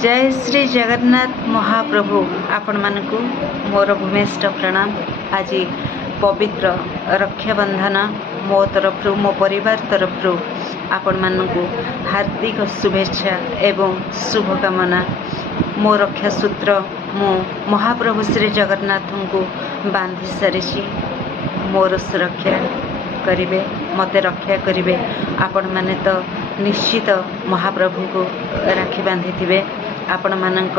जय श्री जगन्नाथ महाप्रभु। आपण मानकु मोर भूमिष्ठ प्रणाम। आज पवित्र रक्षाबंधन मो तरफ मो परिवार तरफ आपण मानकु हार्दिक शुभेच्छा एवं शुभकामना। मो रक्षा सूत्र मो महाप्रभु श्री जगन्नाथ को बांधि सारी मोर सुरक्षा करिवे, मते रक्षा करिवे। आपण माने तो निश्चित महाप्रभु को राखी बांधि थिबे, आपण मानक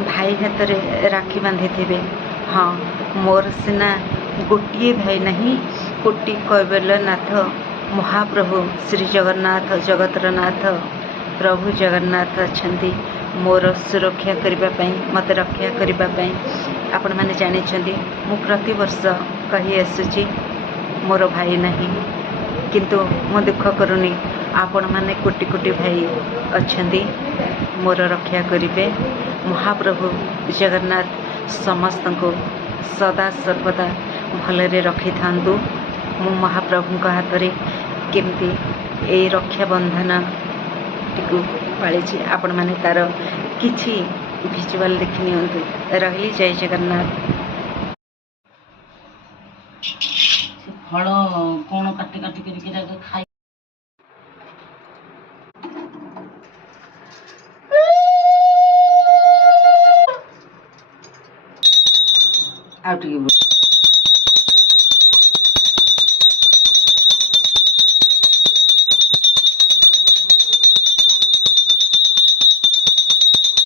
भाई हाथ रे राखी बांधि थिबे। हाँ, मोर सिना गोटिए भाई नहीं, कोटि कैवल्यनाथ महाप्रभु श्री जगन्नाथ जगतर नाथ प्रभु जगन्नाथ अछंती मोर सुरक्षा करिबा पई, मते रक्षा करिबा पई। आपण माने जानि छथि मु प्रति वर्ष कहि आसुची मोर भाई नहीं, किंतु मो दुख करूनी। आपण माने कोटि कोटि भाई अछंती मोर रक्षा करिवे। महाप्रभु जगन्नाथ समस्त को सदा सर्वदा भलरे रखि थांतु। मु महाप्रभु को हाथ रे केमती ए रक्षा बंधन टिकु पाळिछि, आपण माने तार किछि विजुअल देखि नियंतु। रही जय जगन्नाथ। फल कौन काटी काटी करके खाई आउट